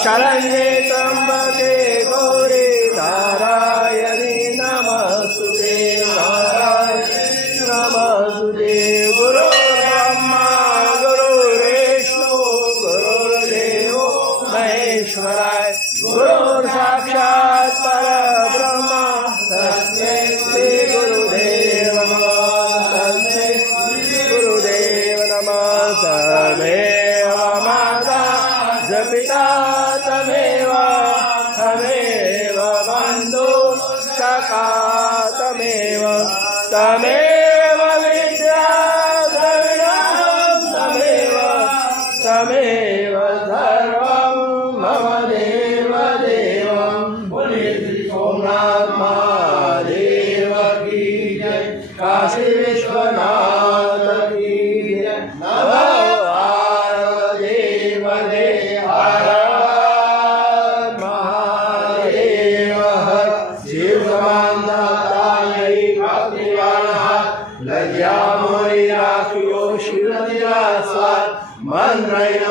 शरण्ये त्र्यंबके गौरी नारायणी नमस्तुते नारायणी नमस्तुते। गुरु ब्रह्मा गुरुर्विष्णु गुरुर्देवो महेश्वराय गुरुर् साक्षात् परब्रह्म तस्मै श्री गुरुदेव नमः तस्मै श्री गुरुदेव नमः। तमेव माता जपिता तमेव तमेव बन्धु सखा तमेव तमेव विद्या द्रविणं तमेव तमेव सर्वं मम देव देवं। बोले श्री सोमनाथ महादेव की जय, काशी विश्वनाथ की जय। नमो देव देव हर महादेव हर शिव समानतायै भक्तिवान् लज्जा मोहि राखियो शिव निरासात् मंत्रैः